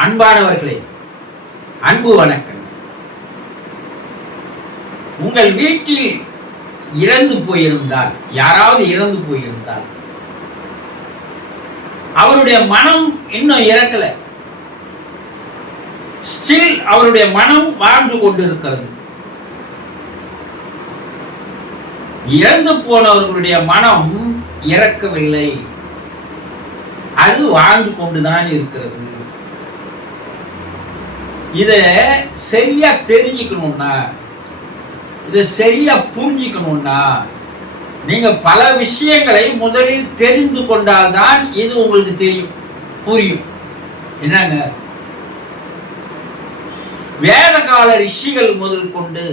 அன்பானவர்களே, அன்பு வணக்கம். உங்கள் வீட்டில் இறந்து போயிருந்தால், யாராவது இறந்து போயிருந்தால், அவருடைய மனம் இன்னும் இறக்கல, ஸ்டில் அவருடைய மனம் வாழ்ந்து கொண்டிருக்கிறது. இறந்து போனவர்களுடைய மனம் இறக்கவில்லை, அது வாழ்ந்து கொண்டுதான் இருக்கிறது. இத சரியா தெரிஞ்சுக்கணும்னா, இதை சரியா புரிஞ்சுக்கணும்னா, நீங்க பல விஷயங்களை முதலில் தெரிந்து கொண்டால்தான் இது உங்களுக்கு தெரியும், புரியும். என்னங்க, வேத கால ரிஷிகள் முதல் கொண்டு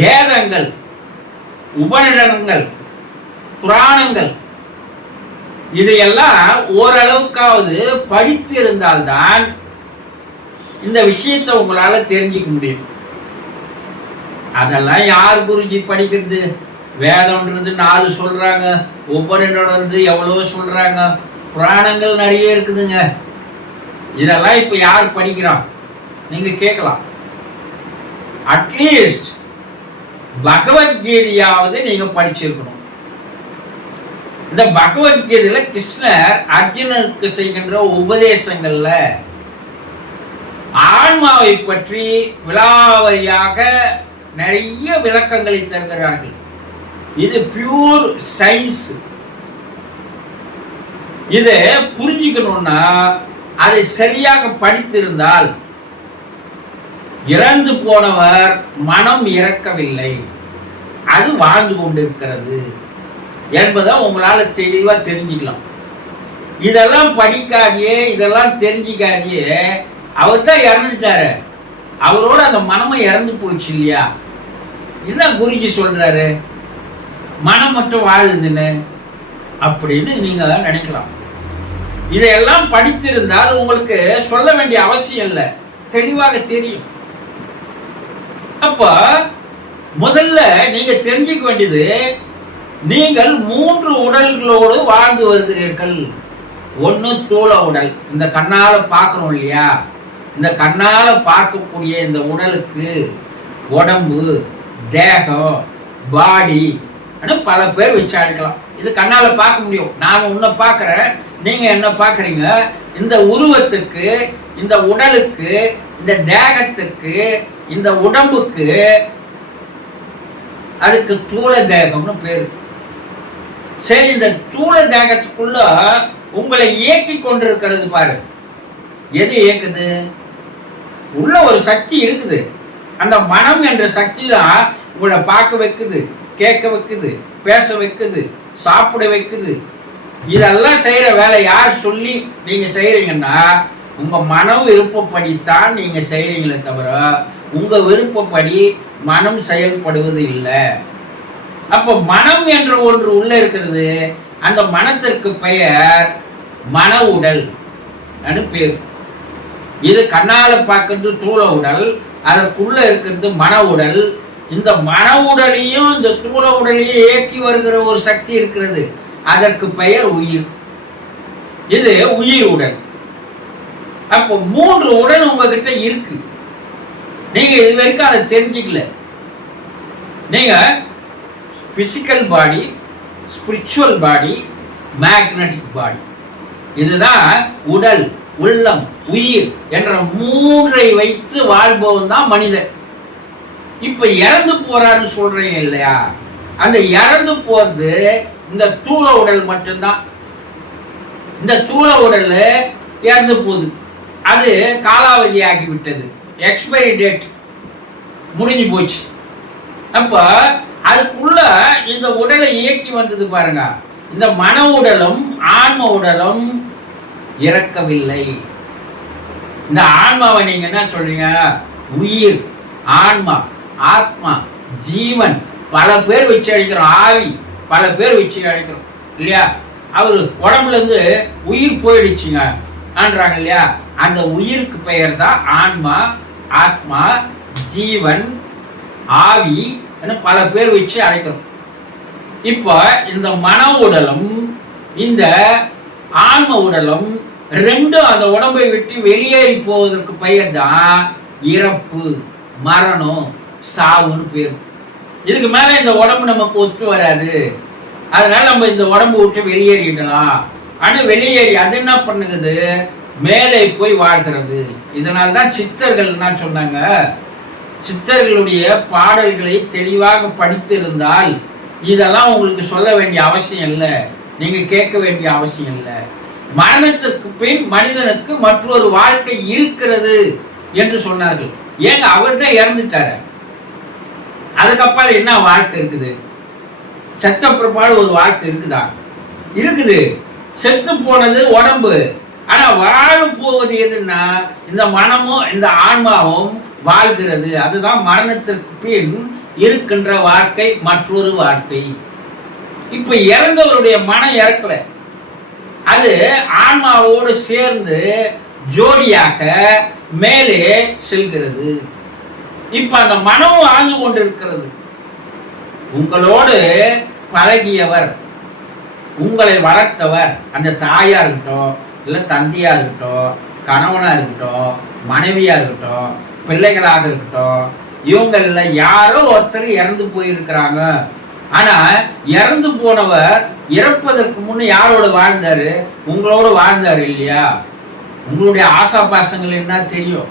வேதங்கள், உபநிடதங்கள், புராணங்கள் இதையெல்லாம் ஓரளவுக்காவது படித்து இருந்தால்தான் இந்த விஷயத்தை உங்களால தெரிஞ்சுக்க முடியும். அதெல்லாம் யார் குருஜி படிக்கிறது? வேதம்ன்றது 4 சொல்றாங்க, உபநிடதம் எவ்வளவோ சொல்றாங்க, புராணங்கள் நிறைய இருக்குதுங்க. இதெல்லாம் இப்ப யார் படிக்கிறான்? நீங்க கேட்கலாம். அட்லீஸ்ட் பகவத்கீதையாவது நீங்க படிச்சிருக்கணும். இந்த பகவத்கீதையில கிருஷ்ணர் அர்ஜுனனுக்கு செய்கின்ற உபதேசங்கள்ல ஆன்மாவை பற்றி விலாவரியாக நிறைய விளக்கங்களை தருகிறார்கள். இது பியூர் சயின்ஸ். இதை புரிஞ்சுக்கணும்னா அதை சரியாக படித்திருந்தால், இறந்து போனவர் மனம் இறக்கவில்லை, அது வாழ்ந்து கொண்டிருக்கிறது என்பதை உங்களால தெளிவா தெரிஞ்சுக்கலாம். இதெல்லாம் படிக்காதியே, இதெல்லாம் தெரிஞ்சிக்காதியே, அவர் தான் இறந்துட்டாரு, அவரோட அந்த மனமும் இறந்து போயிடுச்சு இல்லையா? என்ன குருஜி சொல்றாரு, மனம் மட்டும் வாழுதுன்னு அப்படின்னு நீங்க நினைக்கலாம். இதையெல்லாம் படித்திருந்தால் உங்களுக்கு சொல்ல வேண்டிய அவசியம் இல்லை, தெளிவாக தெரியும். அப்ப முதல்ல நீங்க தெரிஞ்சுக்க வேண்டியது, நீங்கள் 3 உடல்களோடு வாழ்ந்து வருகிறீர்கள். ஒன்று தூள உடல், இந்த கண்ணால பார்க்கிறோம் இல்லையா? இந்த கண்ணால பார்க்கக்கூடிய இந்த உடலுக்கு உடம்பு, தேகம், பாடி பல பேர் வச்சு அழைக்கலாம். இது கண்ணால பார்க்க முடியும். நான் உன்னை பார்க்கிறேன், நீங்க என்ன பார்க்குறீங்க. இந்த உருவத்துக்கு, இந்த உடலுக்கு, இந்த தேகத்துக்கு, இந்த உடம்புக்கு, அதுக்கு தூள தேகம்னு பேரு. சரி, இந்த தூள தேகத்துக்குள்ள உங்களை இயக்கி கொண்டிருக்கிறது பாரு. எது இயக்குது? உள்ள ஒரு சக்தி இருக்குது. அந்த மனம் என்ற சக்தி தான் உங்களை பார்க்க வைக்குது, கேட்க வைக்குது, பேச வைக்குது, சாப்பிட வைக்குது. இதெல்லாம் செய்யற வேலை யார் சொல்லி நீங்க செய்யறீங்கன்னா, உங்க மனம் விருப்பப்படித்தான் நீங்க செய்யறீங்களே தவிர உங்க விருப்பப்படி மனம் செயல்படுவது இல்லை. அப்போ மனம் என்ற ஒன்று உள்ள இருக்கிறது. அந்த மனத்திற்கு பெயர் மன உடல் பேர். இது கண்ணால பார்க்கறது தூள உடல், அதற்குள்ள இருக்கிறது மன உடல். இந்த மன உடலையும் இந்த தூள உடலையும் இயக்கி வருகிற ஒரு சக்தி இருக்கிறது, அதற்கு பெயர் உயிர். இது உயிர் உடல். அப்போ 3 உடல் உங்ககிட்ட இருக்கு. நீங்க இது வரைக்கும் அதை தெரிஞ்சுக்கல. நீங்க physical body, spiritual body, magnetic body, இதுதான் உடல், உள்ளம், உயிர் என்ற 3ஐ வைத்து வாழ்பவன் தான் மனிதன். இப்ப இறந்து போறாருன்னு சொல்றீங்க இல்லையா? அந்த இறந்து போறது இந்த தூள உடல் மட்டும்தான். இந்த தூள உடல் இறந்து போகுது, அது காலாவதி ஆகிவிட்டது, எக்ஸ்பைரி டேட் முடிஞ்சு போச்சு. அப்ப அதுக்குள்ள இந்த உடலை இயக்கி வந்தது பாருங்க, இந்த மன உடலும் ஆன்ம உடலும் இறக்கவில்லை. இந்த ஆன்மாவை நீங்க என்ன சொல்றீங்க? உயிர், ஆன்மா, ஆத்மா, ஜீவன் பல பேர் வச்சு அழைக்கிறோம், ஆவி பல பேர் வச்சு அழைக்கிறோம் இல்லையா? அவரு உடம்புல இருந்து உயிர் போயிடுச்சுங்க ஆன்றாங்க இல்லையா? அந்த உயிருக்கு பெயர் தான் ஆன்மா, ஆத்மா, ஜீவன், ஆவி பல பேர் வச்சு அழைக்கிறோம். இப்போ இந்த மன உடலும் இந்த ஆன்ம உடலும் ரெண்டும் அந்த உடம்பை விட்டு வெளியேறி போவதற்கு பெயர் தான் இறப்பு, மரணம், சாவுன்னு பேர். இதுக்கு மேல இந்த உடம்பு நமக்கு ஒத்து வராது, அதனால நம்ம இந்த உடம்பு விட்டு வெளியேறிடலாம். ஆனா வெளியேறி அது என்ன பண்ணுகிறது, மேலே போய் வாழ்கிறது. இதனால்தான் சித்தர்கள் என்ன சொன்னாங்க, சித்தர்களுடைய பாடல்களை தெளிவாக படித்திருந்தால் இதெல்லாம் உங்களுக்கு சொல்ல வேண்டிய அவசியம் இல்லை, நீங்க கேட்க வேண்டிய அவசியம் இல்லை. மரணத்திற்கு பின் மனிதனுக்கு மற்றொரு வாழ்க்கை இருக்கிறது என்று சொன்னார்கள். ஏங்க அவர் தான் இறந்துட்டாரு, அதுக்கப்புறம் என்ன வாழ்க்கை இருக்குது? செத்த பிற்பாடு ஒரு வாழ்க்கை இருக்குதா? இருக்குது. செத்து போனது உடம்பு, ஆனா வாழும் போவது எதுன்னா இந்த மனமும் இந்த ஆன்மாவும் வாழ்கிறது. அதுதான் மரணத்திற்கு பின் இருக்கின்ற வாழ்க்கை, மற்றொரு வாழ்க்கை. இப்ப இறந்தவருடைய மனம் இறக்கல, அது ஆன்மாவோடு சேர்ந்து ஜோடியாக மேலே செல்கிறது. இப்ப அந்த மனம் வாழ்ந்து கொண்டிருக்கிறது. உங்களோடு பழகியவர், உங்களை வளர்த்தவர், அந்த தாயா இருக்கட்டும், இல்லை தந்தையா இருக்கட்டும், கணவனா இருக்கட்டும், மனைவியா இருக்கட்டும், பிள்ளைகளாக இருக்கட்டும், இவங்கள யாரோ ஒருத்தர் இறந்து போயிருக்கிறாங்க. ஆனா இறந்து போனவர் இறப்பதற்கு முன்ன யாரோட வாழ்ந்தாரு? உங்களோட வாழ்ந்தாரு இல்லையா? உங்களுடைய ஆசா பாசங்கள் என்ன தெரியும்,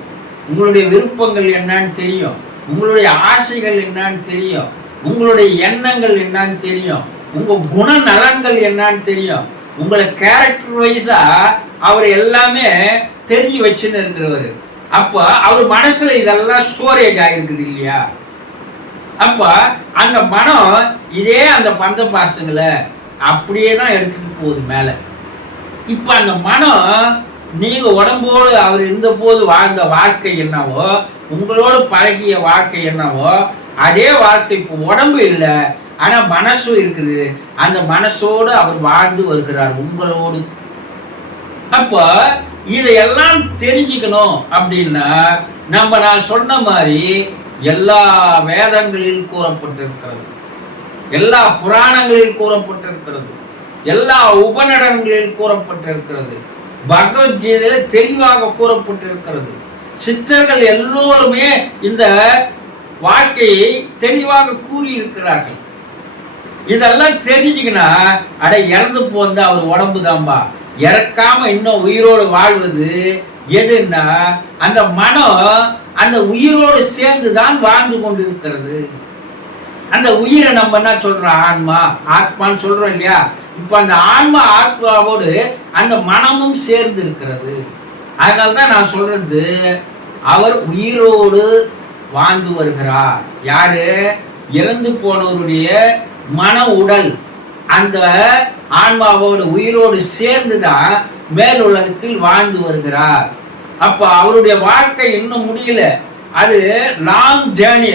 உங்களுடைய விருப்பங்கள் என்னன்னு தெரியும், உங்களுடைய ஆசைகள் என்னன்னு தெரியும், உங்களுடைய எண்ணங்கள் என்னன்னு தெரியும், உங்க குணநலன்கள் என்னன்னு தெரியும். உங்களை கேரக்டர் வைஸா அவர் எல்லாமே தெரிஞ்சு வச்சுன்னு இருக்கிறவர். அப்ப அவர் மனசுல இதெல்லாம் ஸ்டோரேஜ் ஆகிருக்குது இல்லையா? அப்ப அந்த மனம் இதே அந்த பந்த பாசங்களை அப்படியே தான் எடுத்துட்டு போகுது மேல. இப்ப அந்த மனம் நீங்க உடம்போடு அவர் இருந்த போது வாழ்ந்த வாழ்க்கை என்னவோ, உங்களோடு பழகிய வாழ்க்கை என்னவோ, அதே வாழ்க்கை இப்போ உடம்பு இல்லை, ஆனா மனசு இருக்குது. அந்த மனசோடு அவர் வாழ்ந்து வருகிறார் உங்களோடு. அப்போ இதையெல்லாம் தெரிஞ்சுக்கணும் அப்படின்னா நான் சொன்ன மாதிரி எல்லா வேதங்களில் கூறப்பட்டிருக்கிறது, எல்லா புராணங்களில் கூறப்பட்டிருக்கிறது, எல்லா உபநடனங்களில் கூறப்பட்டிருக்கிறது, பகவத்கீதையில தெளிவாக கூறப்பட்டிருக்கிறது. சித்தர்கள் எல்லோருமே இந்த வாழ்க்கையை தெளிவாக கூறியிருக்கிறார்கள். இதெல்லாம் தெரிஞ்சுக்கினா அட இறந்து போந்த அவர் உடம்பு தான்பா, இறக்காம இன்னும் உயிரோடு வாழ்வது எதுன்னா அந்த மனம் அந்த உயிரோடு சேர்ந்துதான் வாழ்ந்து கொண்டு இருக்கிறது. அந்த உயிரை நம்ம என்ன சொல்றோம், ஆன்மா ஆத்மான்னு சொல்றோம் இல்லையா? இப்ப அந்த ஆன்மா ஆத்மாவோடு அந்த மனமும் சேர்ந்து இருக்கிறது. அதனால்தான் நான் சொல்றது, அவர் உயிரோடு வாழ்ந்து வருகிறார். யாரு? இறந்து போனவருடைய மன உடல் அந்த ஆன்மாவோடு உயிரோடு சேர்ந்துதான் மேல் உலகத்தில் வாழ்ந்து வருகிறார். அப்ப அவருடைய வாழ்க்கை இன்னும் முடியல, அது லாங் ஜேர்னி,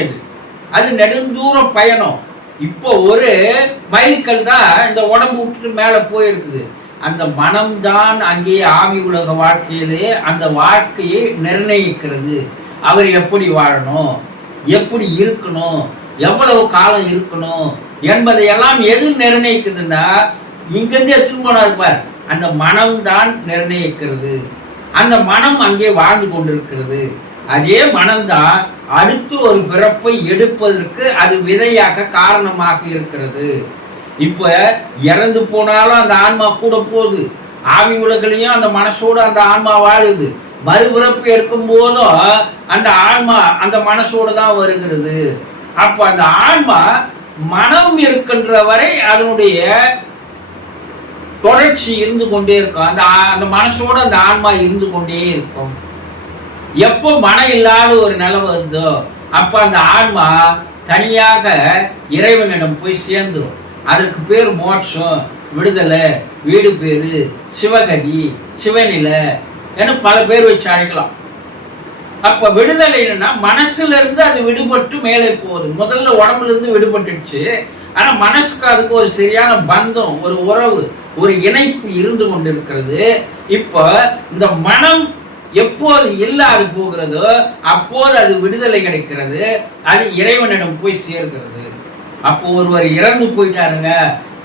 அது நெடுந்தூர பயணம். இப்போ ஒரு மைல்கல் தான் இந்த உடம்பு விட்டுட்டு மேல போயிருக்குது. அந்த மனம்தான் அங்கே ஆவி உலக வாழ்க்கையிலே அந்த வாழ்க்கையை நிர்ணயிக்கிறது. அவர் எப்படி வாழணும், எப்படி இருக்கணும், எவ்வளவு காலம் இருக்கணும் என்பதையெல்லாம் எது நிர்ணயிக்குதுன்னா இங்கிருந்து எடுத்துன்னு போனா இருப்பார், அந்த மனம் தான் நிர்ணயிக்கிறது. அந்த மனம் அங்கே வாழ்ந்து கொண்டிருக்கிறது. அதே மனம்தான் அடுத்து ஒரு பிறப்பை எடுப்பதற்கு அது விதையாக காரணமாக இருக்கிறது. இப்ப இறந்து போனாலும் அந்த ஆன்மா கூட போகுது, ஆவி உலகிலையும் அந்த மனசோடு அந்த ஆன்மா வாழுது. மறுபிறப்பு எடுக்கும் போதும் அந்த ஆன்மா அந்த மனசோடு தான் வருகிறது. அப்ப அந்த ஆன்மா மனம் இருக்கின்ற வரை அதனுடைய தொடர்ச்சி இருந்து கொண்டே இருக்கும். அந்த மனசோட அந்த ஆன்மா இருந்து கொண்டே இருக்கும். எப்போ மனம் இல்லாத ஒரு நிலை வருதோ அப்ப அந்த ஆன்மா தனியாக இறைவனிடம் போய் சேர்ந்துடும். அதற்கு பேர் மோட்சம், விடுதலை, வீடு பேரு, சிவகதி, சிவநிலை என பல பேர் வச்சு அழைக்கலாம். அப்ப விடுதலை என்னன்னா மனசுல இருந்து அது விடுபட்டு மேலே போகுது. முதல்ல உடம்புல இருந்து விடுபட்டுச்சு, ஆனா மனசுக்கு அதுக்கு ஒரு சரியான பந்தம், ஒரு உறவு, ஒரு இணைப்பு இருந்து கொண்டிருக்கிறது. இப்போ இந்த மனம் எப்போது இல்லாது போகிறதோ அப்போது அது விடுதலை கிடைக்கிறது, அது இறைவனிடம் போய் சேர்கிறது. அப்போ ஒருவர் இறந்து போயிட்டாருங்க,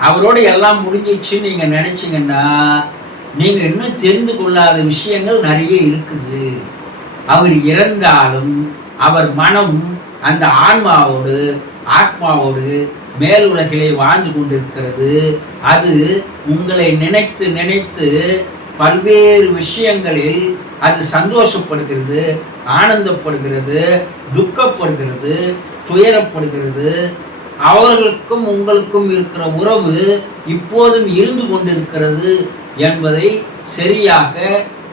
அவரோட எல்லாம் முடிஞ்சிருச்சுன்னு நீங்க நினைச்சீங்கன்னா நீங்க இன்னும் தெரிந்து கொள்ளாத விஷயங்கள் நிறைய இருக்குது. அவர் இறந்தாலும் அவர் மனம் அந்த ஆத்மாவோடு மேல் உலகிலே வாழ்ந்து கொண்டிருக்கிறது. அது உங்களை நினைத்து நினைத்து பல்வேறு விஷயங்களில் அது சந்தோஷப்படுகிறது, ஆனந்தப்படுகிறது, துக்கப்படுகிறது, துயரப்படுகிறது. அவர்களுக்கும் உங்களுக்கும் இருக்கிற உறவு இப்போதும் இருந்து கொண்டிருக்கிறது என்பதை சரியாக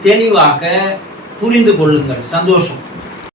தெளிவாக புரிந்து கொள்ளுங்கள். சந்தோஷம்.